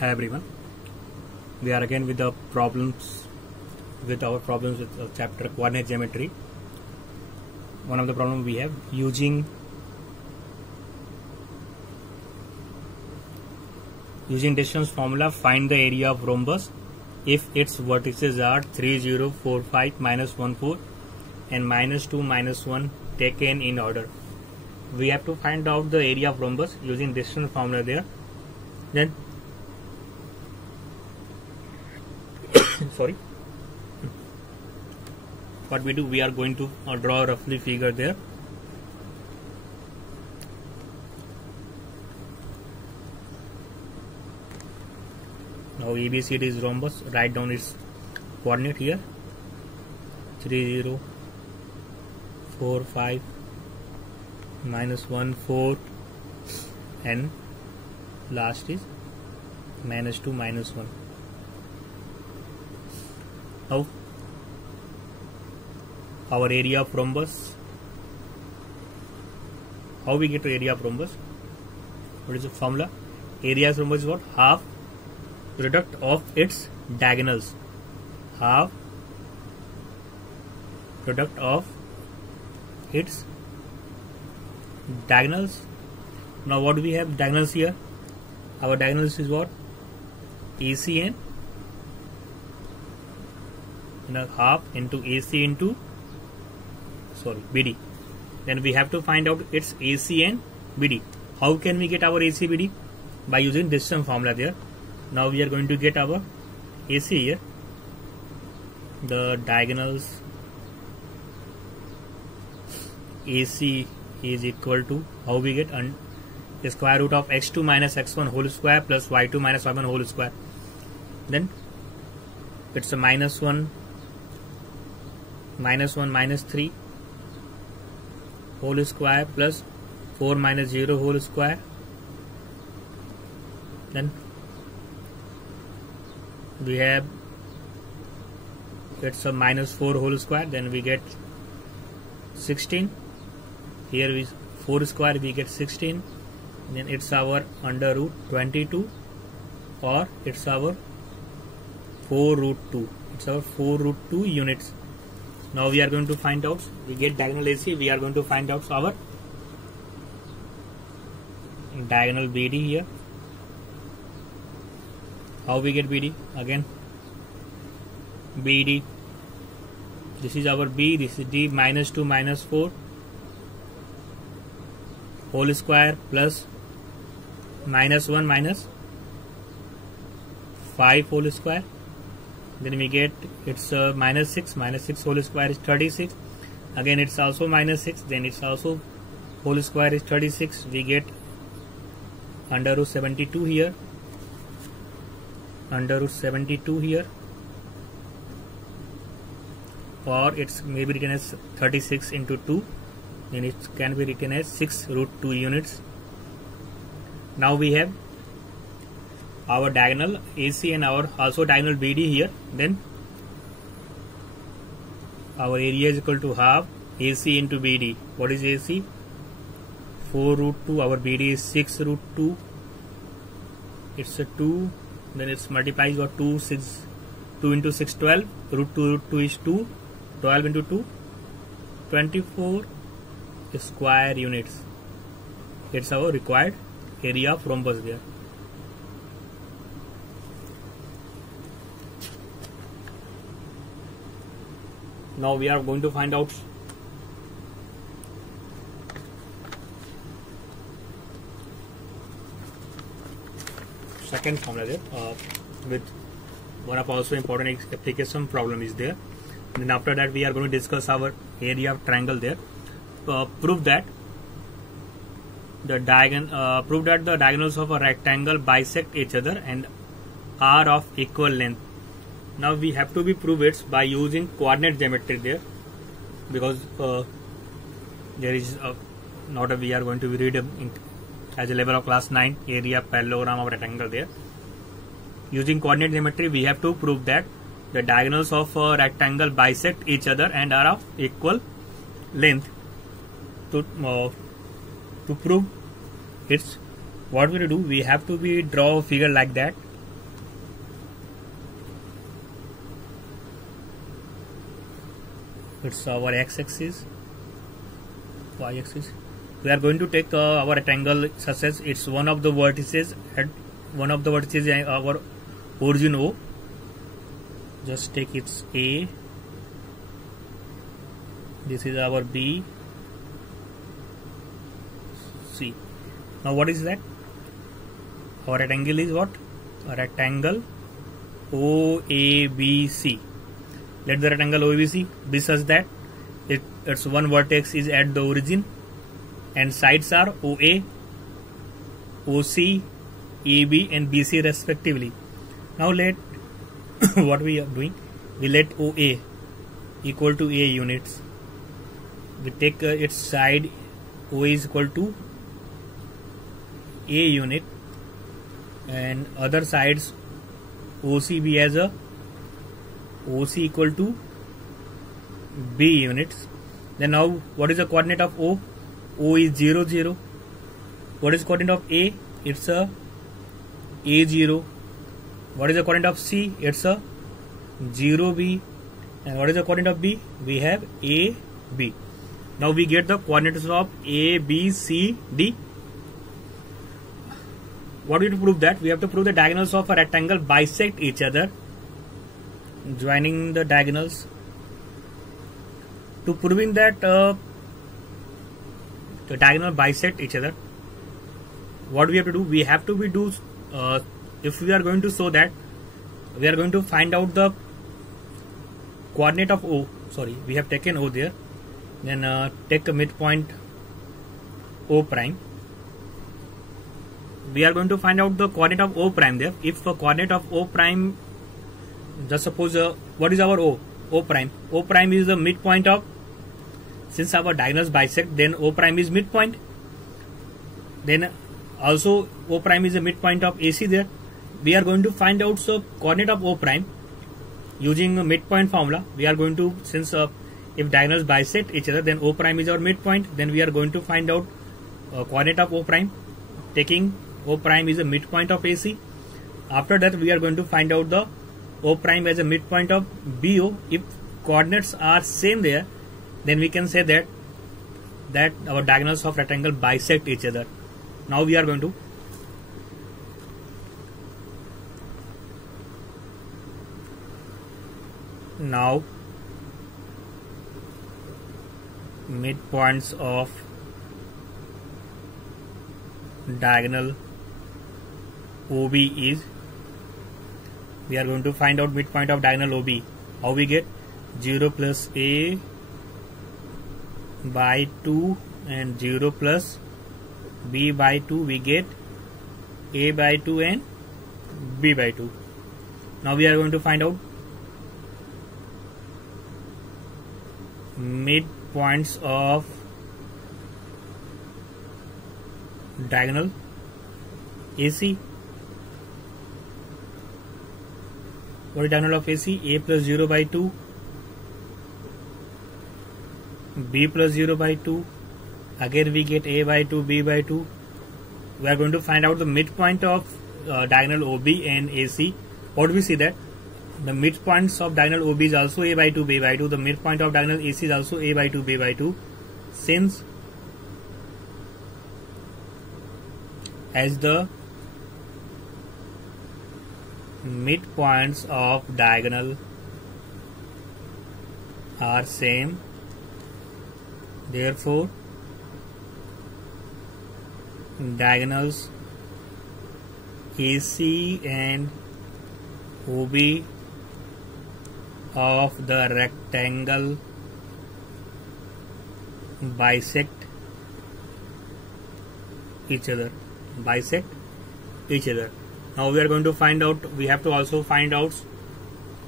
Hi everyone, we are again with the problems with chapter coordinate geometry. One of the problems we have using distance formula, find the area of rhombus if its vertices are 3, 0, 4, 5, minus 1, 4 and minus 2, minus 1 taken in order. We have to find out the area of rhombus using distance formula there. Then sorry, what we do, we are going to draw a roughly figure there. Now ABCD is rhombus. Write down its coordinate here: 3, 0, 4, 5, minus 1, 4 and last is minus 2, minus 1. Now our area of rhombus, how we get to area of rhombus? What is the formula? Area of rhombus is what? Half product of its diagonals. Half product of its diagonals. Now what do we have diagonals here? Our diagonals is what? AC and half into AC into BD. Then we have to find out its AC and BD. How can we get our AC BD? By using distance formula there. Now we are going to get our AC here. The diagonals AC is equal to, how we get, the square root of x2 minus x1 whole square plus y2 minus y1 whole square. Then it's a minus 1 minus 3 whole square plus 4 minus 0 whole square. Then we have, it's a minus 4 whole square. Then we get 16. Here we 4 square, we get 16. Then it's our under root 22, or it's our 4 root 2. It's our 4 root 2 units. Now we are going to find out, we get diagonal AC, we are going to find out our diagonal BD here. How we get BD? Again, BD, this is our B, this is D, minus 2 minus 4 whole square plus minus 1 minus 5 whole square. Then we get, it's minus 6 whole square is 36. Again it's also minus 6, then it's also whole square is 36. We get under root 72 here, under root 72 here, or it's maybe written as 36 into 2, then it can be written as 6 root 2 units. Now we have our diagonal AC and our also diagonal BD here. Then our area is equal to half AC into BD. What is AC? 4 root 2. Our BD is 6 root 2. It's a 2. Then it's multiplies or 2 into 6, 12. Root 2 is 2. 12 into 2, 24 square units. It's our required area of rhombus there. Now we are going to find out second formula there, with one of also important application problem is there. And then after that we are going to discuss our area of triangle there. Prove that the diagonals of a rectangle bisect each other and are of equal length. Now we have to prove it by using coordinate geometry there, because there is we are going to read as a level of class 9 area parallelogram of rectangle there. Using coordinate geometry we have to prove that the diagonals of a rectangle bisect each other and are of equal length. To prove it's, what we do, we have to draw a figure like that. it's our x-axis, y-axis. We are going to take our rectangle such as it's one of the vertices at one of the vertices our origin O. Just take its A, this is our B, C. Now what is that? Our rectangle is what? A rectangle OABC. Let the rectangle OABC be such that its one vertex is at the origin and sides are OA, OC, AB and BC respectively. Now let what we are doing, we let OA equal to A units. We take its side OA is equal to A unit and other sides OC be as a OC equal to B units. Then now what is the coordinate of O? O is 0, 0. What is coordinate of A? It's a A0. What is the coordinate of C? It's a 0B. And what is the coordinate of B? We have AB. Now we get the coordinates of A, B, C, D. What do we have to prove that? We have to prove the diagonals of a rectangle bisect each other. Joining the diagonals. To proving that the diagonal bisect each other, what we have to do? We have to do if we are going to show that, we are going to find out the coordinate of O. Sorry, we have taken O there. Then take a midpoint O prime. We are going to find out the coordinate of O prime there. If the coordinate of O prime, just suppose what is our O? O prime. O prime is the midpoint of, since our diagonals bisect, then O prime is midpoint. Then also O prime is the midpoint of AC there. We are going to find out the coordinate of O prime using a midpoint formula. We are going to, since if diagonals bisect each other, then O prime is our midpoint. Then we are going to find out coordinate of O prime, taking O prime is a midpoint of AC. After that we are going to find out the O prime as a midpoint of BO. If coordinates are same there, then we can say that our diagonals of rectangle bisect each other. Now we are going to midpoints of diagonal OB is, we are going to find out midpoint of diagonal OB. How we get? 0 plus A by 2 and 0 plus B by 2, we get A by 2 and B by 2. Now we are going to find out midpoints of diagonal AC. What is diagonal of AC? A plus 0 by 2, B plus 0 by 2. Again we get A by 2, B by 2. We are going to find out the midpoint of diagonal OB and AC. What do we see that? The midpoints of diagonal OB is also A by 2, B by 2. The midpoint of diagonal AC is also A by 2, B by 2. Since as the midpoints of diagonal are same, therefore diagonals AC and OB of the rectangle bisect each other. Now we are going to find out, we have to also find out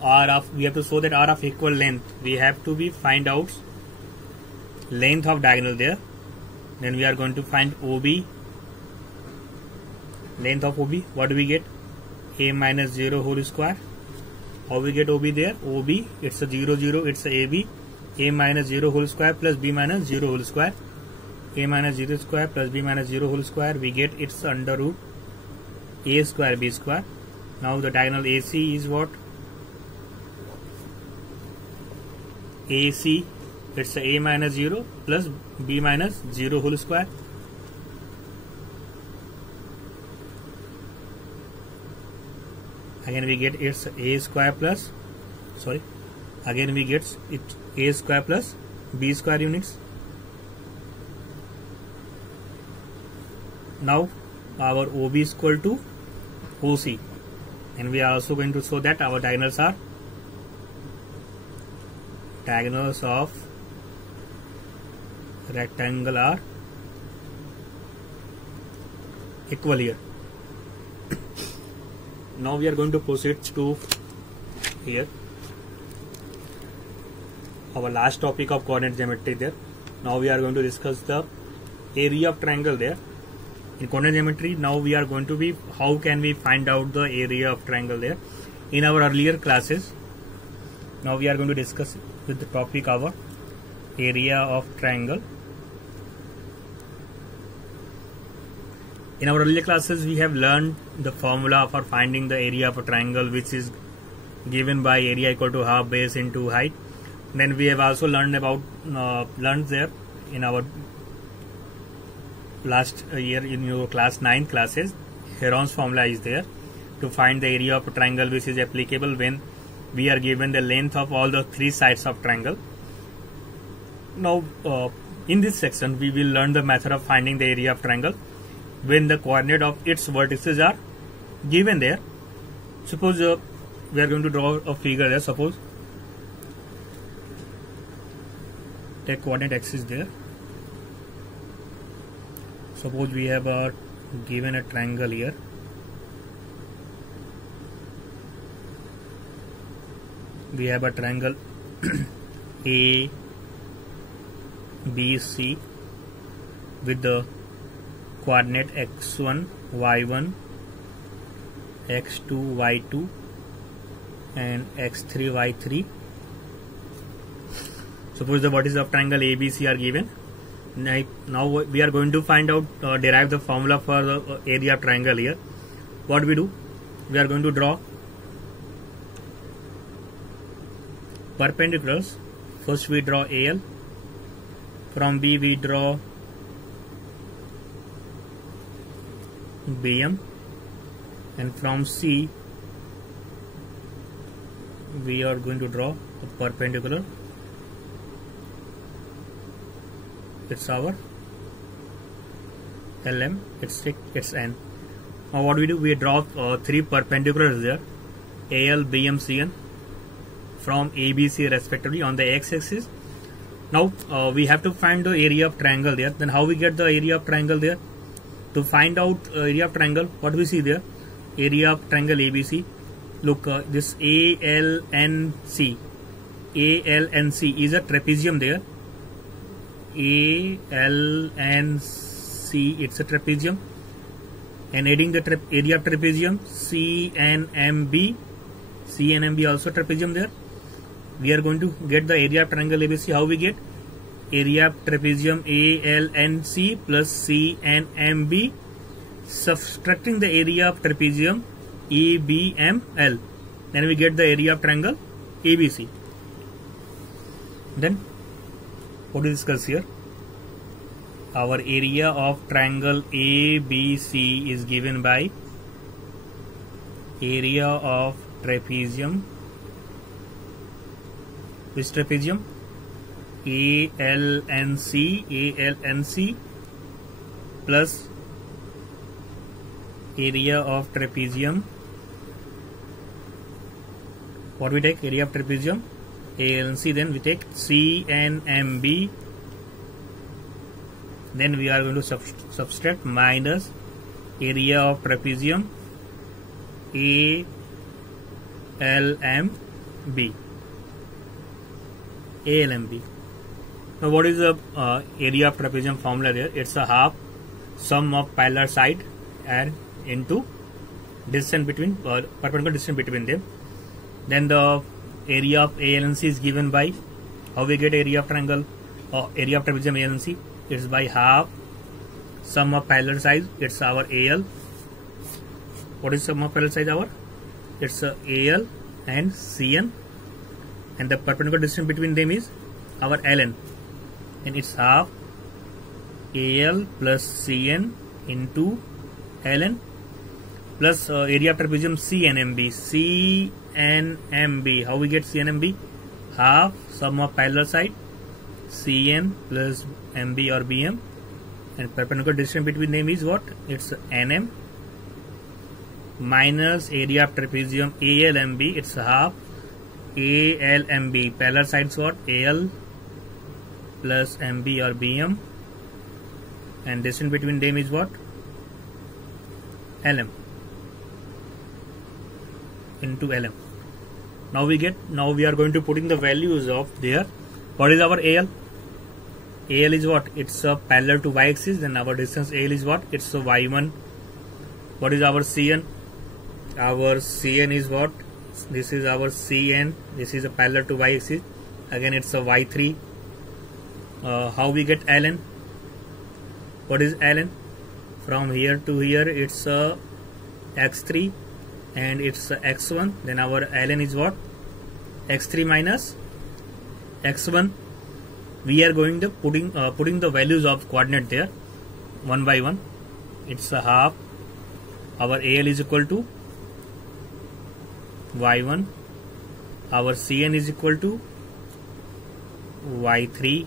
R of, we have to show that R of equal length. We have to be find out length of diagonal there. Then we are going to find OB, length of OB. What do we get? A minus 0 whole square. How we get OB there? OB, it's a 0, 0, it's a AB. A minus 0 whole square plus B minus 0 whole square. A minus 0 square plus B minus 0 whole square. We get its under root A square B square. Now the diagonal AC is what? AC it's a minus 0 plus b minus 0 whole square. Again we get it's a square plus, again we get it a square plus b square units. Now our OB is equal to OC, and we are also going to show that our diagonals of rectangle are equal here. Now we are going to proceed to here our last topic of coordinate geometry there. Now we are going to discuss the area of triangle there. In coordinate geometry, now we are going to be how can we find out the area of triangle there. In our earlier classes, now we are going to discuss with the topic our area of triangle. In our earlier classes, we have learned the formula for finding the area of a triangle, which is given by area equal to half base into height. Then we have also learned about there in our last year in your class 9 classes. Heron's formula is there to find the area of a triangle, which is applicable when we are given the length of all the 3 sides of triangle. Now in this section we will learn the method of finding the area of triangle when the coordinate of its vertices are given there. Suppose we are going to draw a figure there. Suppose take coordinate axis there. Suppose we have given a triangle here. We have a triangle A, B, C with the coordinate x1, y1, x2, y2 and x3, y3. Suppose the vertices of triangle ABC are given. Now we are going to find out, derive the formula for the area of triangle here. What we do? We are going to draw perpendiculars. First we draw AL. From B we draw BM, and from C we are going to draw a perpendicular. It's our LM, it's N. Now what we do? We draw 3 perpendiculars there, AL, BM, CN, from ABC respectively on the x-axis. Now we have to find the area of triangle there. Then how we get the area of triangle there? To find out area of triangle, what we see there? Area of triangle ABC. Look, this ALNC. ALNC is a trapezium there. ALNC, it's a trapezium. And adding the area of trapezium, CNMB. CNMB also trapezium there. We are going to get the area of triangle ABC. How we get? Area of trapezium ALNC plus CNMB, subtracting the area of trapezium EBML. Then we get the area of triangle ABC. Then what we discuss here? Our area of triangle ABC is given by area of trapezium. Which trapezium? ALNC plus area of trapezium. What we take? Area of trapezium ALNC, then we take CNMB, then we are going to subtract minus area of trapezium ALMB. Now what is the area of trapezium formula there? It's a half sum of parallel side and into distance between perpendicular distance between them. Then the area of ALNC is given by, how we get area of triangle area of trapezium ALNC? It's by half sum of parallel sides. It's our AL. What is sum of parallel sides? Our it's AL and CN, and the perpendicular distance between them is our ln, and it's half AL plus CN into ln plus area of trapezium CNMB. CNMB, how we get CNMB? Half sum of parallel side CN plus MB or BM, and perpendicular distance between them is what? It's NM minus area of trapezium ALMB. It's half ALMB. Parallel sides what? AL plus MB or BM, and distance between them is what? LM into LM. Now we are going to put in the values of there. What is our AL? AL is what? It's parallel to y axis. Then our distance AL is what? It's y1. What is our CN? Our CN is what? This is our CN. This is a parallel to y axis. Again, it's a y3. How we get ln? What is ln? From here to here, it's x3 and it's x1. Then our ln is what? x3 minus x1. We are going to putting the values of coordinate there one by one. It's a half. Our AL is equal to y1. Our CN is equal to y3.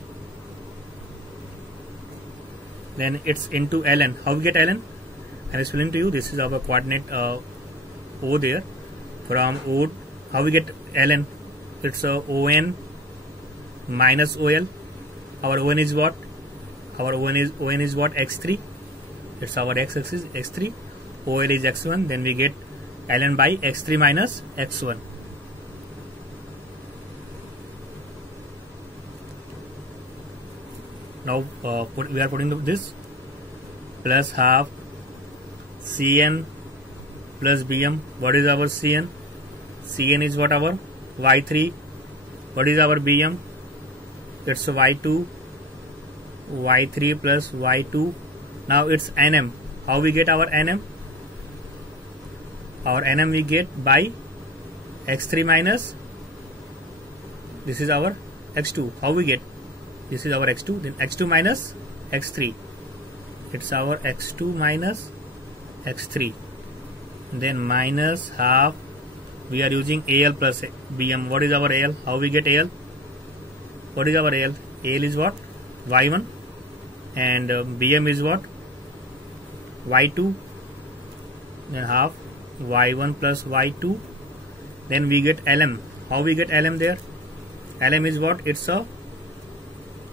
Then it's into ln. How we get ln? I'm explaining to you. This is our coordinate O there. From O, how we get ln? It's ON minus OL. Our ON is what? Our ON is what? X3. It's our x-axis x3. OL is x1. Then we get ln by x3 minus x1. Now we are putting this plus half CN plus BM. What is our CN? CN is what? Our y3. What is our BM? It's y2. y3 plus y2. Now it's NM. How we get our NM? Our NM we get by x3 minus, this is our x2. How we get? This is our x2. Then x2 minus x3. It's our x2 minus x3. Then minus half. We are using AL plus BM. What is our AL? How we get AL? What is our AL? AL is what? y1. And BM is what? y2. Then half y1 plus y2. Then we get LM. How we get LM there? LM is what? It's a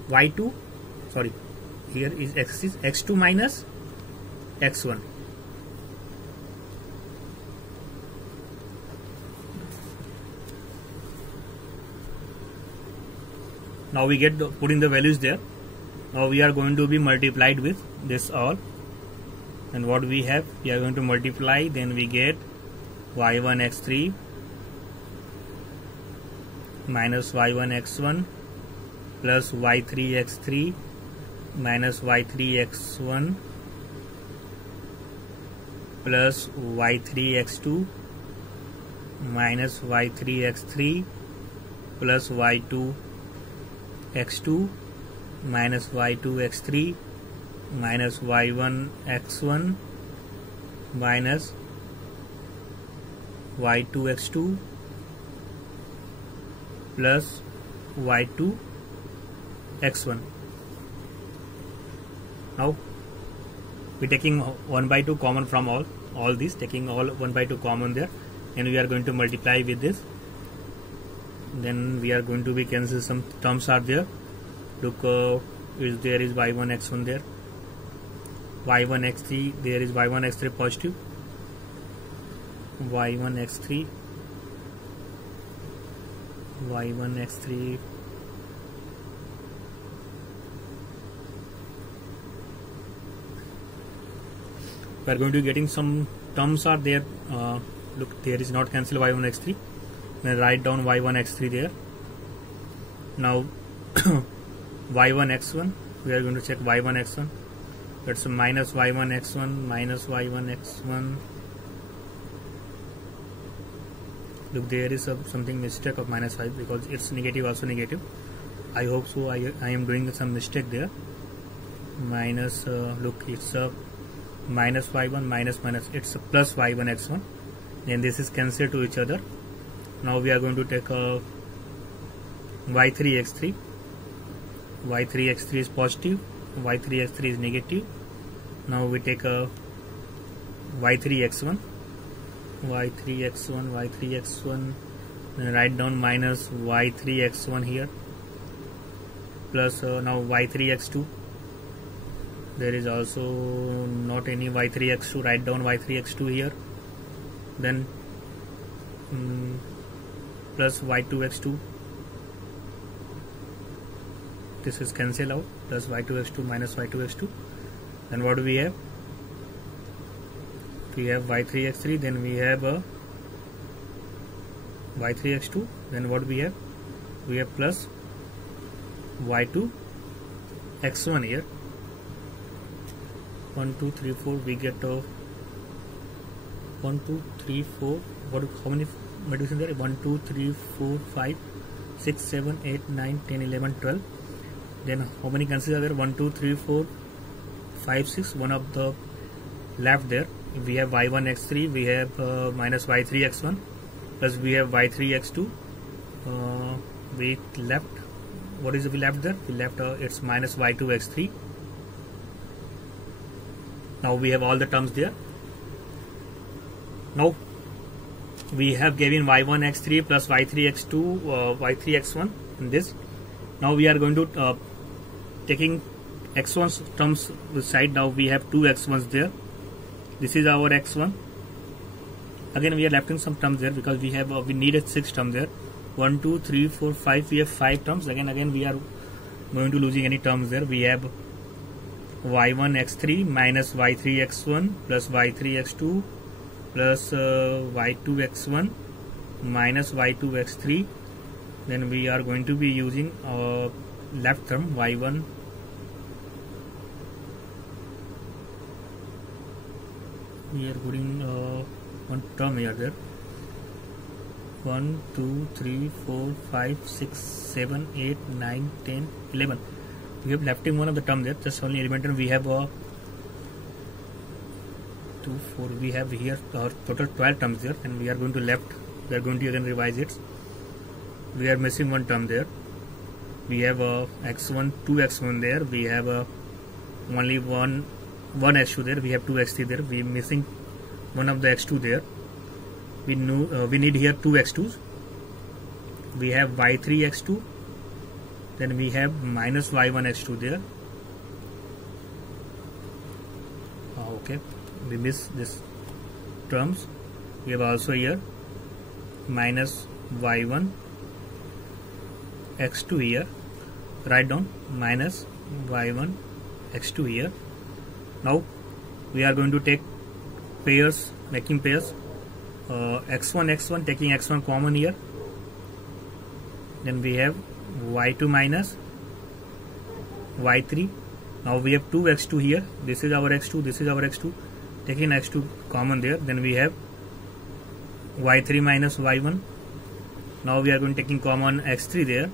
y2. Sorry, here is x2 minus x1. Now we get putting the values there. Now we are going to be multiplied with this all, and what we have, we are going to multiply. Then we get y1 x3 minus y1 x1 plus y3 x3 minus y3 x1 plus y3 x2 minus y3 x3 plus y2 x2 minus y2 x3 minus y1 x1 minus y2 x2 plus y2 x1. Now we taking 1 by 2 common from all these, taking all 1 by 2 common there, and we are going to multiply with this. Then we are going to be cancel some terms are there. Look, there is y1 x1 there, y1 x3, there is y1 x3 positive, y1 x3, y1 x3, we are going to be getting some terms are there. Look, there is not cancel y1 x3. Then write down y1 x3 there. Now y1 x1, we are going to check y1 x1. That's minus y1 x1 minus y1 x1. Look, there is something mistake of minus 5 because it's negative, also negative. I hope so. I am doing some mistake there. Minus, look, it's a minus y1 minus, it's a plus y1 x1, and this is cancelled to each other. Now we are going to take a y3 x3. y3 x3 is positive, y3 x3 is negative. Now we take a y3 x1, y3 x1, y3 x1, and write down minus y3 x1 here, plus now y3 x2. There is also not any y3 x2, write down y3 x2 here, then plus y2 x2, this is cancel out, plus y2 x2 minus y2 x2. Then what do we have? We have y3 x3, then we have y3 x2, then what we have? We have plus y2 x1 here. 1 2 3 4, we get 1 2 3 4, what, how many multiplication there? 1 2 3 4 5 6 7 8 9 10 11 12. Then how many cancels are there? 1 2 3 4 5 6, one of the left there. We have y1 x3, we have minus y3 x1, plus we have y3 x2. We left, what is we left there? We left it's minus y2 x3. Now we have all the terms there. Now we have given y1 x3 plus y3 x2, y3 x1 in this. Now we are going to taking x1's terms with side. Now we have two x1s there. This is our x1. Again we are left in some terms there because we have we needed 6 terms there. 1 2 3 4 5, we have 5 terms. Again we are going to losing any terms there. We have y1 x3 minus y3 x1 plus y3 x2 plus y2 x1 minus y2 x3. Then we are going to be using left term y1 . We are putting one term here there. 1 2 3 4 5 6 7 8 9 10 11. We have left in one of the term there, just only elementary. We have 2 4, we have here total 12 terms there, and we are going to left. We are going to again revise it. We are missing one term there. We have x1 2 x1 there. We have only one x2 there. We have 2 x3 there. We are missing one of the x2 there. We need here 2 x2s. We have y3 x2. Then we have minus y1 x2 there. Okay, we miss this terms. We have also here minus y1 x2 here. Write down minus y1 x2 here. Now we are going to take pairs, making pairs. x1 taking x1 common here. Then we have y2 minus y3. Now we have 2 x2 here. This is our x2, this is our x2. Taking x2 common there. Then we have y3 minus y1. Now we are going taking common x3 there.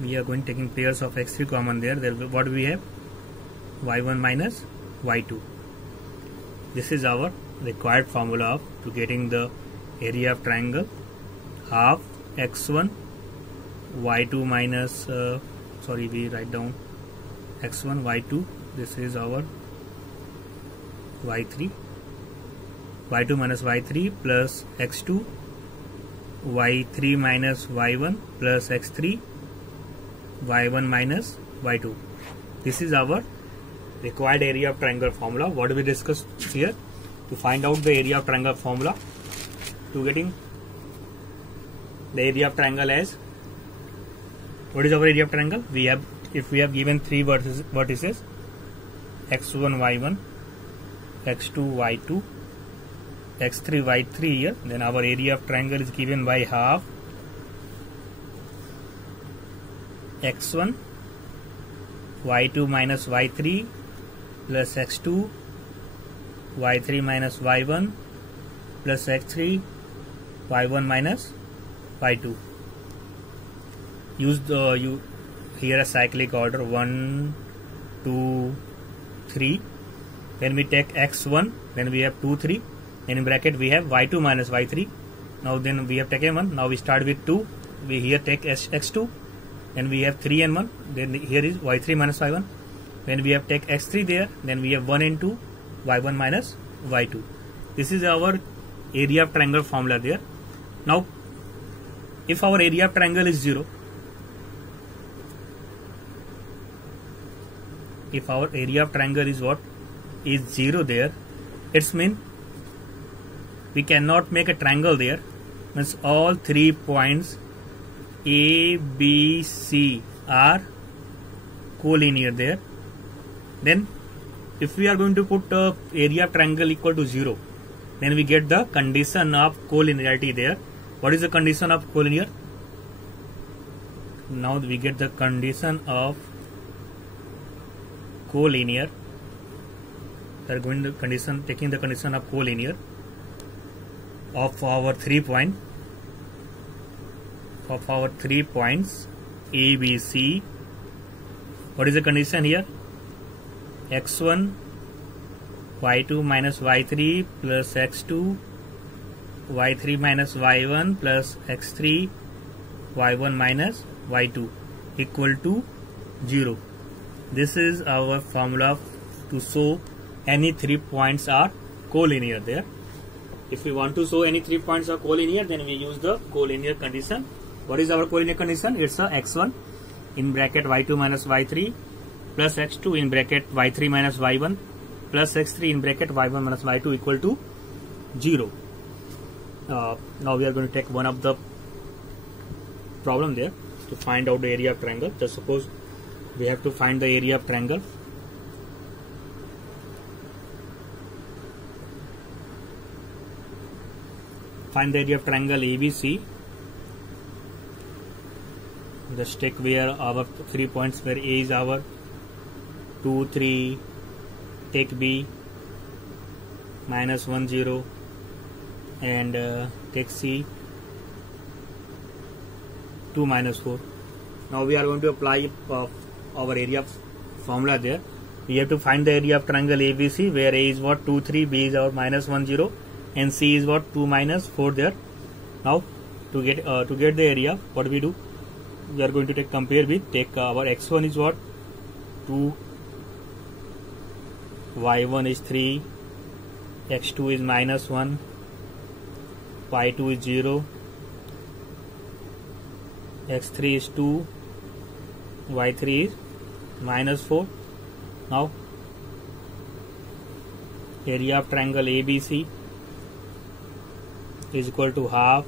We are going taking pairs of x3 common there. What we have? y1 minus y2. This is our required formula to getting the area of triangle. Half x1 y2 minus we write down x1 y2. This is our y3. y2 minus y3 plus x2 y3 minus y1 plus x3 y1 minus y2. This is our required area of triangle formula. What we discussed here to find out the area of triangle formula, to getting the area of triangle as, what is our area of triangle? We have, if we have given 3 vertices x1 y1, x2 y2, x3 y3 here, then our area of triangle is given by half x1 y2 minus y3 plus x2 y3 minus y1 plus x3 y1 minus y2. use you here a cyclic order 1 2 3. Then we take x1, then we have 2 3, and in bracket we have y2 minus y3. Now then we have taken 1. Now we start with 2. We here take x2, then we have 3 and 1. Then here is y3 minus y1. When we have take x3 there, then we have 1 and 2, y1 minus y2. This is our area of triangle formula there. Now if our area of triangle is 0, if our area of triangle is what? Is 0 there, it's mean we cannot make a triangle there. Means all 3 points A, B, C are collinear there. Then if we are going to put area of triangle equal to 0, then we get the condition of collinearity there. What is the condition of collinear? Now we get the condition of collinear. We are going to condition, taking the condition of collinear of our 3 points A, B, C. What is the condition here? x1 y2 minus y3 plus x2 y3 minus y1 plus x3 y1 minus y2 equal to 0. This is our formula to show any 3 points are collinear there. If we want to show any 3 points are collinear, then we use the collinear condition. What is our collinear condition? It's a x1 in bracket y2 minus y3 plus x2 in bracket y3 minus y1 plus x3 in bracket y1 minus y2 equal to 0. Now we are going to take one of the problem there to find out the area of triangle. Just suppose we have to find the area of triangle. Find the area of triangle ABC. Just take where our 3 points, where A is our 2 3, take B minus 1 0, and take C 2 minus 4. Now we are going to apply our area formula there. We have to find the area of triangle ABC, where A is what? 2 3, B is our minus 1 0, and C is what? 2 minus 4 there. Now to get the area, what we do? We are going to compare with our x1 is what? 2, y1 is 3, x2 is minus 1, y2 is 0, x3 is 2, y3 is minus 4. Now area of triangle ABC is equal to half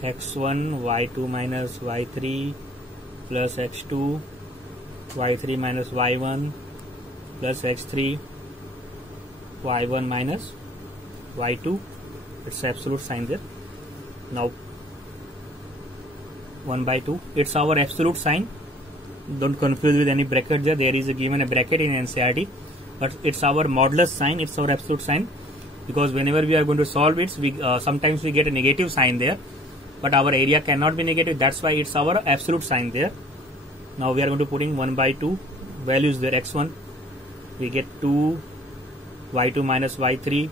x1 y2 minus y3 plus x2 y3 minus y1 plus x3 y1 minus y2. It's absolute sign there. Now 1 by 2, it's our absolute sign. Don't confuse with any bracket there. There is given a bracket in NCERT, but it's our modulus sign. It's our absolute sign, because whenever we are going to solve it, sometimes we get a negative sign there, but our area cannot be negative. That's why it's our absolute sign there. Now we are going to put in 1 by 2 values there. x1 we get 2, y2 minus y3,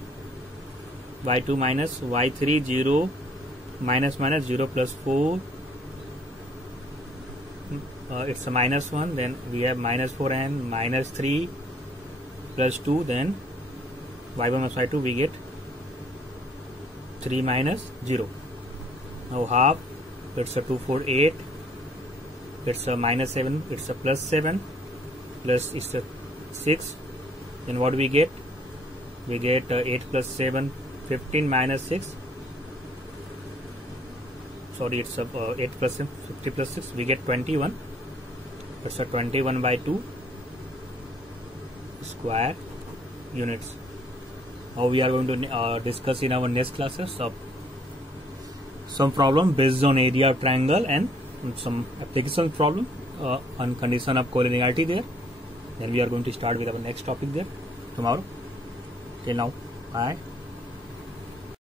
y2 minus y3 0, minus 0 plus 4, it's a minus 1, then we have minus 4 and minus 3 plus 2, then y1 minus y2 we get 3 minus 0. Now half, it's a 2 4 8, it's a minus 7, it's a plus 7, plus it's a 6, then what we get? We get 8 plus 7, 15 minus 6, sorry, it's 8 plus 7, 50 plus 6, we get 21. It's a 21 by 2 square units. Now we are going to discuss in our next classes some problem based on area of triangle and some application problem on condition of collinearity there. Then we are going to start with our next topic there tomorrow. Till now, bye.